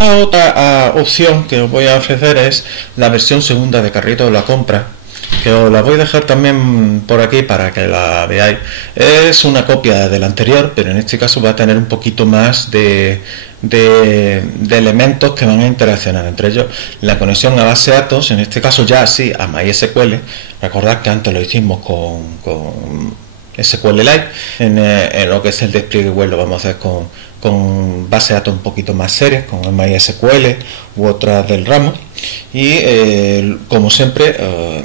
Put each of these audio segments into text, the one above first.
La otra opción que os voy a ofrecer es la versión segunda de carrito de la compra, que os la voy a dejar también por aquí para que la veáis. Es una copia de la anterior, pero en este caso va a tener un poquito más de elementos que van a interaccionar entre ellos. La conexión a base de datos, en este caso ya así a MySQL. Recordad que antes lo hicimos con SQLite. En lo que es el despliegue web lo vamos a hacer con base de datos un poquito más serias, con MySQL u otras del ramo. Y como siempre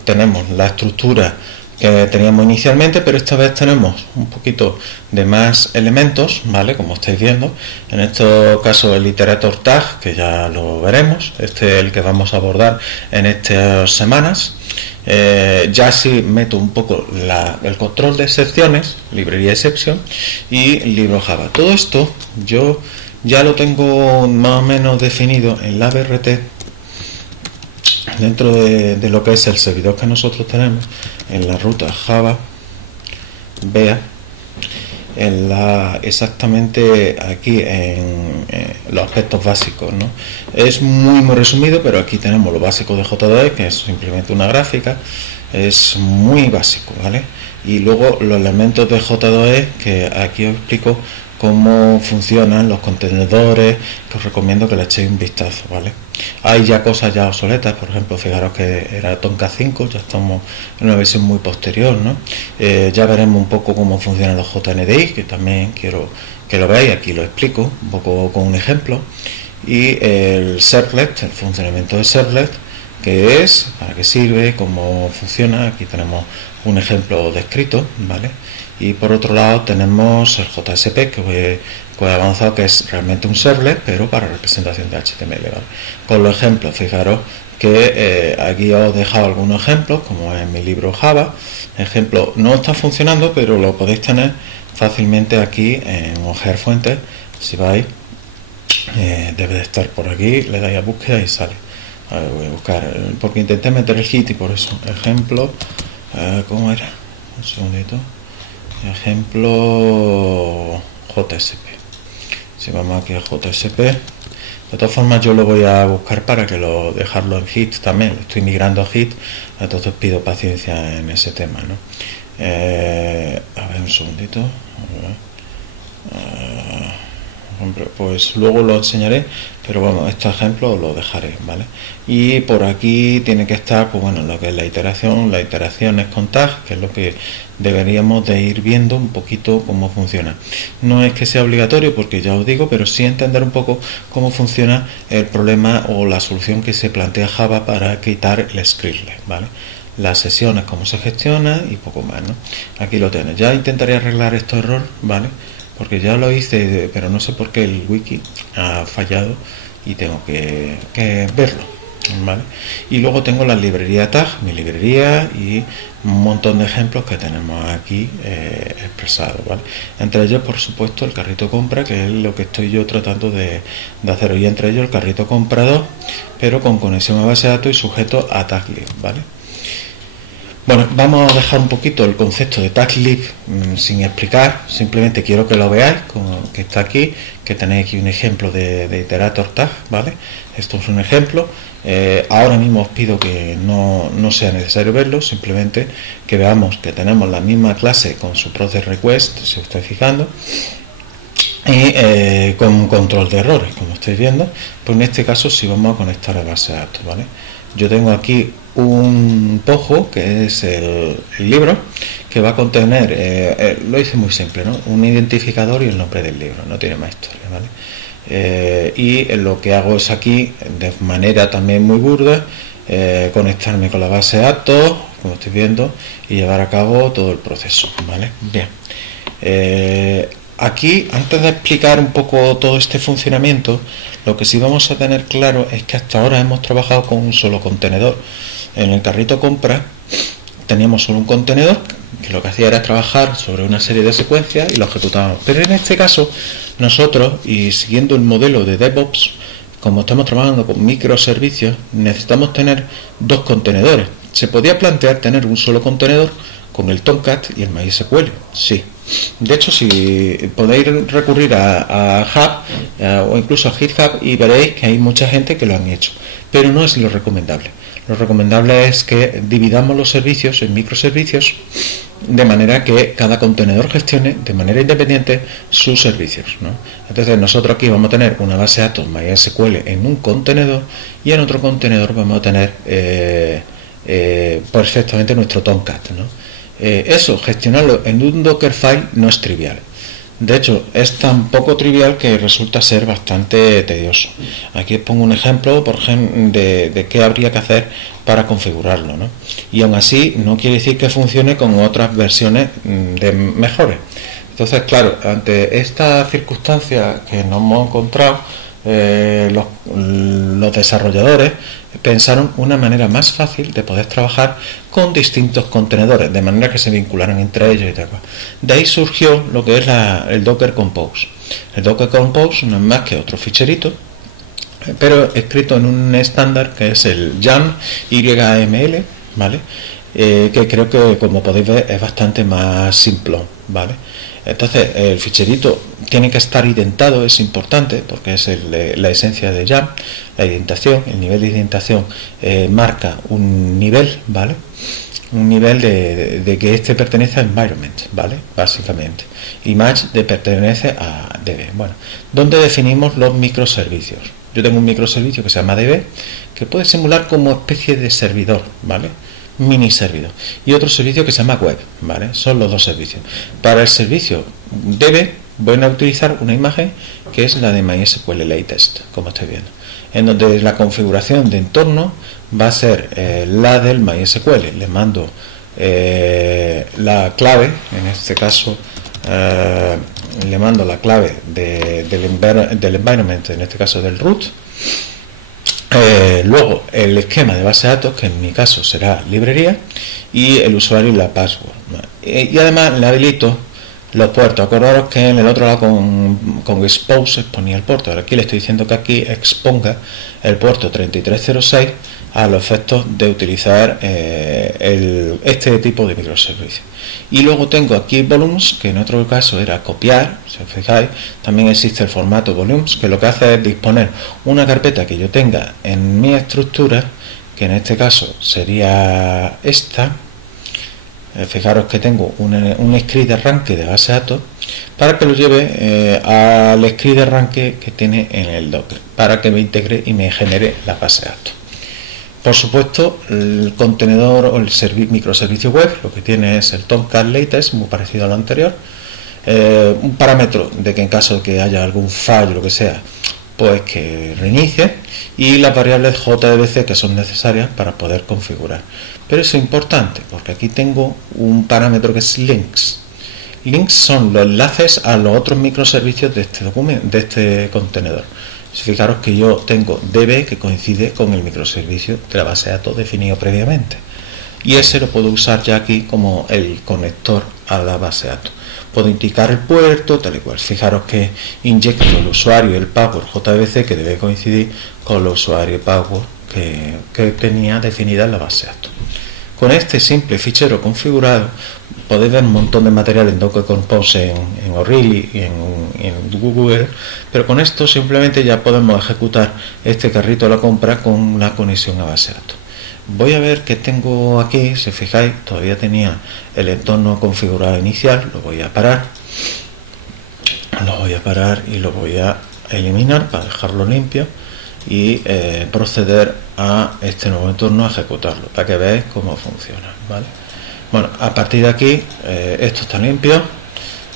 tenemos la estructura que teníamos inicialmente, pero esta vez tenemos un poquito de más elementos, ¿vale? Como estáis viendo, en este caso el iterator tag, que ya lo veremos, este es el que vamos a abordar en estas semanas. Ya sí meto un poco el control de excepciones, librería exception y libro Java. Todo esto yo ya lo tengo más o menos definido en la BRT dentro de lo que es el servidor que nosotros tenemos en la ruta Java vea exactamente aquí en los aspectos básicos, ¿no? Es muy resumido, pero aquí tenemos lo básico de J2E, que es simplemente una gráfica, es muy básico, ¿vale? Y luego los elementos de J2E, que aquí os explico cómo funcionan los contenedores, que os recomiendo que le echéis un vistazo, ¿vale? Hay ya cosas ya obsoletas, por ejemplo, fijaros que era Tomcat 5, ya estamos en una versión muy posterior, ¿no? Ya veremos un poco cómo funcionan los JNDI, que también quiero que lo veáis, aquí lo explico un poco con un ejemplo. Y el servlet, el funcionamiento de servlet, que es, para qué sirve, cómo funciona, aquí tenemos un ejemplo descrito, ¿vale? Y por otro lado tenemos el JSP, que he avanzado, que es realmente un servlet, pero para representación de HTML, ¿vale? Con los ejemplos, fijaros que aquí os he dejado algunos ejemplos, como en mi libro Java. Ejemplo, no está funcionando, pero lo podéis tener fácilmente aquí en Ojear Fuentes. Si vais, debe de estar por aquí, le dais a búsqueda y sale. A ver, voy a buscar, porque intenté meter el hit y por eso. Ejemplo, ¿cómo era? Un segundito. Ejemplo JSP. Si vamos aquí a JSP, de todas formas yo lo voy a buscar para que dejarlo en hit también. Lo estoy migrando a hit, entonces pido paciencia en ese tema, ¿no? A ver, un segundito. Pues luego lo enseñaré, pero bueno, este ejemplo lo dejaré, ¿vale? Y por aquí tiene que estar, pues bueno, lo que es la iteración es con tag, que es lo que deberíamos de ir viendo un poquito cómo funciona. No es que sea obligatorio, porque ya os digo, pero sí entender un poco cómo funciona el problema o la solución que se plantea Java para quitar el scriptlet, ¿vale? Las sesiones, cómo se gestiona y poco más, ¿no? Aquí lo tenéis. Ya intentaré arreglar este error, ¿vale? Porque ya lo hice, pero no sé por qué el wiki ha fallado y tengo que verlo, ¿vale? Y luego tengo la librería tag, mi librería, y un montón de ejemplos que tenemos aquí expresados, ¿vale? Entre ellos, por supuesto, el carrito compra, que es lo que estoy yo tratando de hacer hoy. Entre ellos el carrito comprador, pero con conexión a base de datos y sujeto a taglib, ¿vale? Bueno, vamos a dejar un poquito el concepto de taglib sin explicar, simplemente quiero que lo veáis, que está aquí, que tenéis aquí un ejemplo de iterator tag, ¿vale? Esto es un ejemplo. Ahora mismo os pido que no sea necesario verlo, simplemente que veamos que tenemos la misma clase con su process request, si os estáis fijando, y con control de errores, como estáis viendo. Pues en este caso sí vamos a conectar a base de datos, ¿vale? Yo tengo aquí un pojo, que es el libro, que va a contener, lo hice muy simple, ¿no? Un identificador y el nombre del libro, no tiene más historia, ¿vale? Y lo que hago es aquí, de manera también muy burda, conectarme con la base de datos, como estoy viendo, y llevar a cabo todo el proceso, ¿vale? Bien. Aquí, antes de explicar un poco todo este funcionamiento, lo que sí vamos a tener claro es que hasta ahora hemos trabajado con un solo contenedor. En el carrito compra teníamos solo un contenedor que lo que hacía era trabajar sobre una serie de secuencias y lo ejecutábamos. Pero en este caso, nosotros, y siguiendo el modelo de DevOps, como estamos trabajando con microservicios, necesitamos tener dos contenedores. ¿Se podía plantear tener un solo contenedor con el Tomcat y el MySQL? Sí. De hecho, si podéis recurrir a Hub o incluso a GitHub y veréis que hay mucha gente que lo han hecho, pero no es lo recomendable. Lo recomendable es que dividamos los servicios en microservicios de manera que cada contenedor gestione de manera independiente sus servicios, ¿no? Entonces nosotros aquí vamos a tener una base de datos MySQL en un contenedor y en otro contenedor vamos a tener perfectamente nuestro Tomcat, ¿no? Eso, gestionarlo en un Dockerfile no es trivial. De hecho, es tan poco trivial que resulta ser bastante tedioso. Aquí os pongo un ejemplo, por ejemplo, de qué habría que hacer para configurarlo, ¿no? Y aún así no quiere decir que funcione con otras versiones de mejores. Entonces, claro, ante esta circunstancia que nos hemos encontrado, los desarrolladores pensaron una manera más fácil de poder trabajar con distintos contenedores, de manera que se vincularan entre ellos y tal. De ahí surgió lo que es el Docker Compose. El Docker Compose no es más que otro ficherito, pero escrito en un estándar que es el YAML, ¿vale? Que creo que, como podéis ver, es bastante más simple, ¿vale? Entonces, el ficherito tiene que estar identado, es importante, porque es la esencia de YAML, la indentación. El nivel de indentación marca un nivel, ¿vale? Un nivel de que este pertenece a environment, ¿vale? Básicamente. Image pertenece a DB. Bueno, ¿dónde definimos los microservicios? Yo tengo un microservicio que se llama DB, que puede simular como especie de servidor, ¿vale? Mini servidor, y otro servicio que se llama web, ¿vale? Son los dos servicios. Para el servicio DB voy a utilizar una imagen que es la de MySQL Latest, como estáis viendo, en donde la configuración de entorno va a ser la del MySQL. Le mando la clave, en este caso le mando la clave del environment, en este caso del root. Luego el esquema de base de datos, que en mi caso será librería, y el usuario y la password, y además le habilito los puertos. Acordaros que en el otro lado con expose exponía el puerto. Ahora aquí le estoy diciendo que aquí exponga el puerto 3306 a los efectos de utilizar este tipo de microservicio. Y luego tengo aquí volumes, que en otro caso era copiar. Si os fijáis, también existe el formato volumes, que lo que hace es disponer una carpeta que yo tenga en mi estructura, que en este caso sería esta. Fijaros que tengo un script de arranque de base de datos para que lo lleve al script de arranque que tiene en el Docker, para que me integre y me genere la base de datos. Por supuesto, el contenedor o el microservicio web lo que tiene es el Tomcat Latest, muy parecido a lo anterior, un parámetro de que en caso de que haya algún fallo o lo que sea, pues que reinicie, y las variables JDBC que son necesarias para poder configurar. Pero eso es importante porque aquí tengo un parámetro que es links. Links son los enlaces a los otros microservicios de este documento, de este contenedor. Fijaros que yo tengo DB que coincide con el microservicio de la base de datos definido previamente, y ese lo puedo usar ya aquí como el conector a la base de datos. Puedo indicar el puerto, tal y cual. Fijaros que inyecto el usuario y el password JDBC que debe coincidir con el usuario y password que tenía definida en la base de datos. Con este simple fichero configurado podéis ver un montón de material en Docker Compose, en O'Reilly y en Google, pero con esto simplemente ya podemos ejecutar este carrito de la compra con la conexión a base de datos. Voy a ver qué tengo aquí. Si fijáis, todavía tenía el entorno configurado inicial. Lo voy a parar y lo voy a eliminar para dejarlo limpio y proceder a este nuevo entorno a ejecutarlo para que veáis cómo funciona, ¿vale? Bueno, a partir de aquí esto está limpio.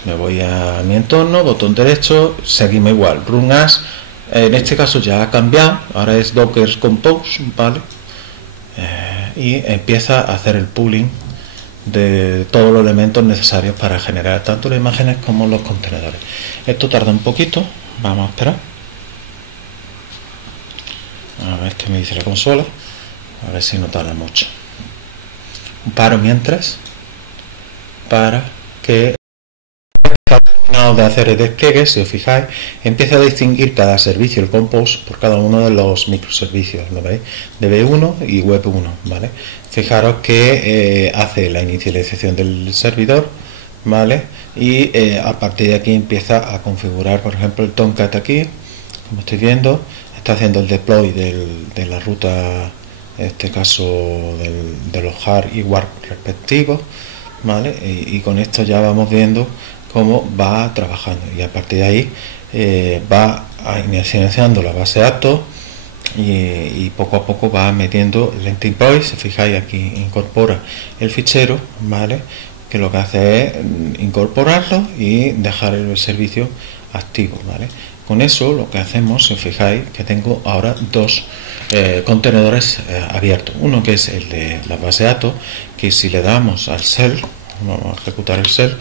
Me voy a mi entorno, botón derecho, seguimos igual, run as. En este caso ya ha cambiado, ahora es Docker Compose, ¿vale? Y empieza a hacer el pooling de todos los elementos necesarios para generar tanto las imágenes como los contenedores. Esto tarda un poquito, vamos a esperar a ver qué me dice la consola, a ver si no tarda mucho. Paro mientras para que terminado de hacer el despliegue. Si os fijáis, empieza a distinguir cada servicio, el Compose, por cada uno de los microservicios, ¿lo veis? DB1 y Web1, ¿vale? Fijaros que hace la inicialización del servidor, ¿vale? Y a partir de aquí empieza a configurar, por ejemplo, el Tomcat aquí, como estoy viendo, está haciendo el deploy de la ruta, en este caso de los hard y warp respectivos, ¿vale? Y con esto ya vamos viendo cómo va trabajando, y a partir de ahí va iniciando la base de datos y poco a poco va metiendo el ending point. Si fijáis, aquí incorpora el fichero, ¿vale? Que lo que hace es incorporarlo y dejar el servicio activo, ¿vale? Con eso lo que hacemos, si os fijáis, que tengo ahora dos contenedores abiertos. Uno que es el de la base de datos, que si le damos al shell, vamos a ejecutar el shell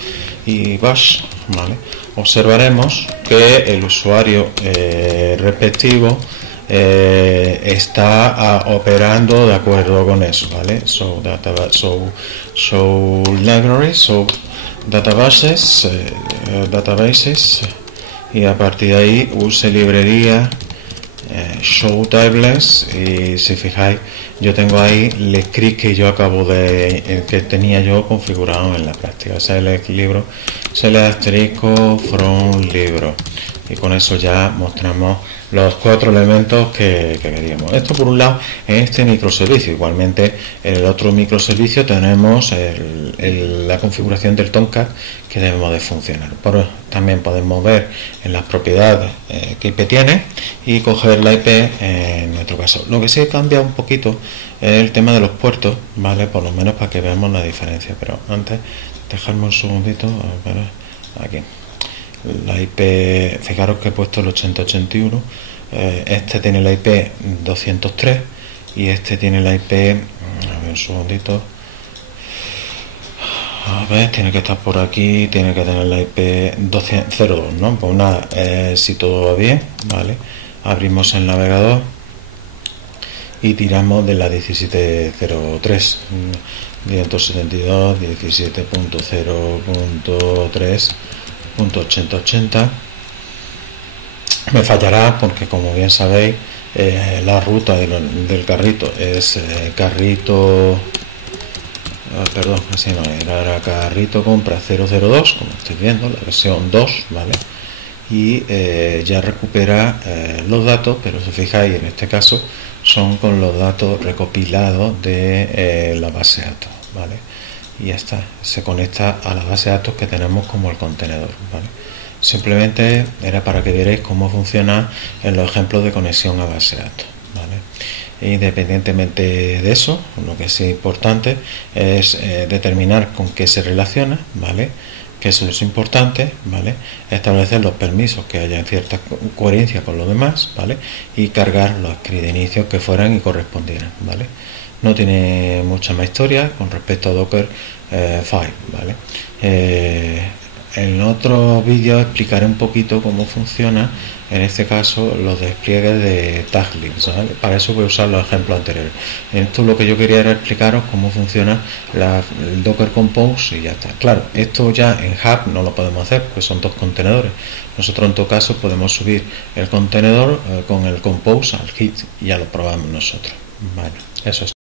y bash, ¿vale? Observaremos que el usuario respectivo está operando de acuerdo con eso, ¿vale? So libraries, so databases, y a partir de ahí use librería, show tables, y si fijáis yo tengo ahí el script que yo acabo de que tenía yo configurado en la práctica, select libro, select asterisco from libro, y con eso ya mostramos los 4 elementos que queríamos. Esto por un lado en este microservicio. Igualmente en el otro microservicio tenemos la configuración del Tomcat que debemos de funcionar. También podemos ver en las propiedades qué IP tiene y coger la IP en nuestro caso. Lo que sí cambia un poquito es el tema de los puertos, ¿vale? Por lo menos para que veamos la diferencia. Pero antes, dejadme un segundito, a ver, aquí. La IP, fijaros que he puesto el 8081, este tiene la IP 203 y este tiene la IP, a ver un segundito, a ver, tiene que estar por aquí, tiene que tener la IP 202, ¿no? Pues nada, si todo va bien, ¿vale? Abrimos el navegador y tiramos de la 1703, 172, 17.0.3.8080. Me fallará porque, como bien sabéis, la ruta del carrito es carrito, perdón, así no era carrito compra 002, como estáis viendo, la versión 2, ¿vale? Y ya recupera los datos, pero si fijáis, en este caso son con los datos recopilados de la base de datos, ¿vale? Y ya está, se conecta a la base de datos que tenemos como el contenedor, ¿vale? Simplemente era para que vierais cómo funciona en los ejemplos de conexión a base de datos, ¿vale? Independientemente de eso, lo que es importante es determinar con qué se relaciona, ¿vale? Que eso es importante, ¿vale? Establecer los permisos que haya cierta coherencia con los demás, ¿vale? Y cargar los scripts de inicio que fueran y correspondieran, ¿vale? No tiene mucha más historia con respecto a Docker File, ¿vale? En otro vídeo explicaré un poquito cómo funciona, en este caso, los despliegues de taglibs, ¿vale? Para eso voy a usar los ejemplos anteriores. Esto lo que yo quería era explicaros cómo funciona el Docker Compose y ya está. Claro, esto ya en Hub no lo podemos hacer porque son 2 contenedores. Nosotros en todo caso podemos subir el contenedor con el Compose al Git y ya lo probamos nosotros. Bueno, eso es.